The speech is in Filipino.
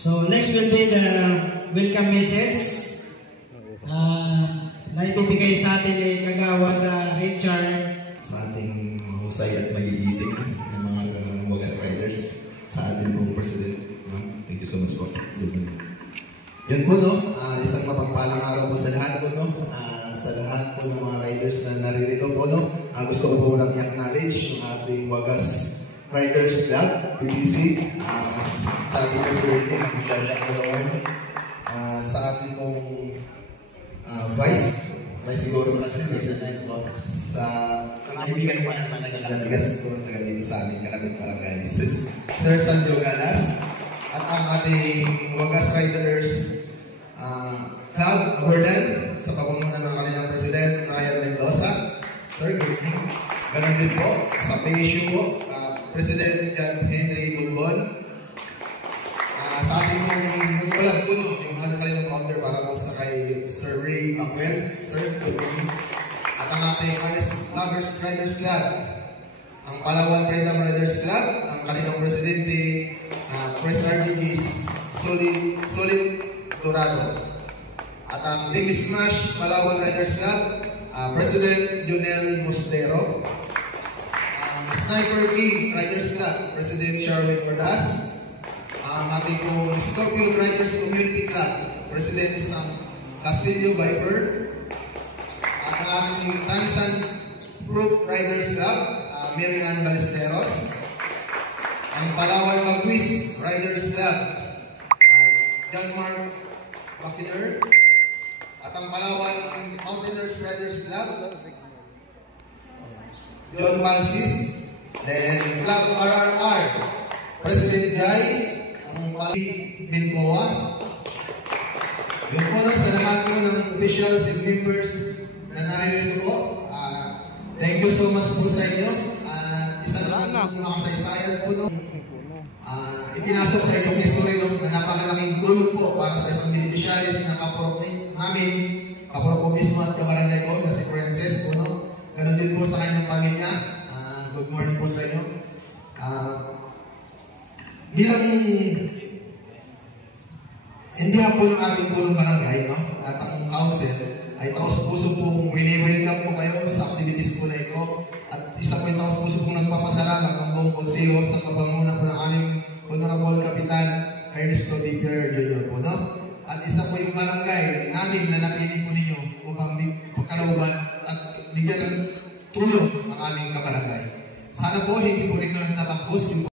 So next will be the welcome message na ibibigay sa atin ni Kagawad Richard sa ating mahusay at magigiting ng mga Wagas Riders sa ating pong President. Thank you so much po. Yan po, no? Isang mapagpalang araw po sa lahat po, no? Sa lahat po ng mga riders na naririto po, no? Gusto ko po lang i-acknowledge yung ating Wagas Riders Club, PPC, sa ating presidente, sa ating pong Vice siguro President po, sa kaibigan ko naman nagkakalabigas siguro taga-dito sa aming Kalabit Barangay, Sir Sandro Galas, at ang ating Wagas Riders Club, Aberdan, sa pamumunan ng kanilang President, Ryan Mendoza. Sir, good evening. Ganun din po, sa PSU po, President John Henry Bulbon. Sa ating collab po, yung ano kanilang counter para po sa kay Sir Ray Macuel. Sir, good evening. At ang ating Lovers Riders Club, ang Palawan Freedom Riders Club, ang kanilang Presidente, Pres RGG Solid Dorado. At ang Team Smash Palawan Riders Club, President Junel Mostero. Sniper King Riders Club, President Charlotte Ordas. Ang ating pong Scorpion Riders Community Club, President Sam Castillo Viper. At ang ating Tansan Group Riders Club, Mary Ann Ballesteros. Ang Palawan Magwis Riders Club, John Mark Bakiner. At ang Palawan Mountaineers Riders Club, John Malsis. Then Club RRR, President Jai, ang Pali Bilboa. Yung po sa lahat po ng officials and members na naririto po, thank you so much po sa inyo. Isa na po makasaysayan po, no? Ipinasok sa inyong history, no? Na napakalaking tulong po para sa isang beneficiaries na kaporok namin, kaporok ko mismo at kabarangay ko na si Princess po, no? Ganun din po sa kanyang pamilya. Good morning po sa inyo. Hindi po ng ating punong barangay, no? At ang council ay taos-puso pong wini-welcome po kayo sa activities po na ito. At isa po yung taos-puso pong nagpapasalamat ang buong konseyo sa kapanguna po ng aming Honorable Kapitan Ernesto Dicker Jr. po, no? At isa po yung barangay namin na napili po